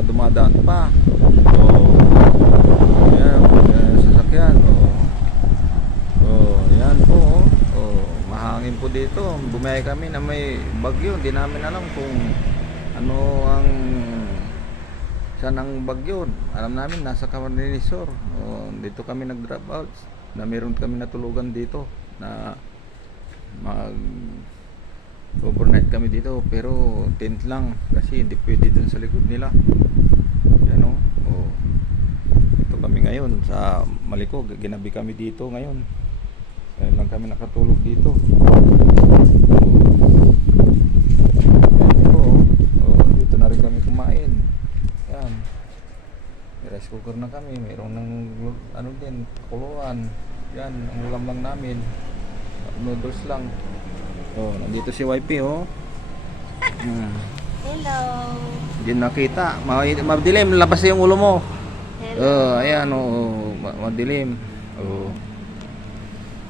mga dumadaan pa. Oh, yan, yan sasakyan. Oh. Oh, yan po. Oh, mahangin po dito. Bumiyay kami na may bagyo. Hindi namin alam kung ano ang saan ang bagyo. Alam namin nasa Camarines Sur. Oh, dito kami nag-drop out. Na meron kami natulugan dito na mag overnight kami dito, pero tent lang kasi hindi pwede dun sa likod nila. Yan o. Oh. Ito kami ngayon sa Malikog. Ginabi kami dito ngayon. Ayun lang kami nakatulog dito. Oh. Oh, dito na rin kami kumain. Yan. May rice cooker na kami. Mayroong ng ano din, kuluan. Yan, ang ulam lang namin. Noodles lang. Oh, nandito si YP oh. Hello. Hindi nakita. Madilim, labas yung ulo mo. Hello. Oh, ayan oh, madilim. Oh.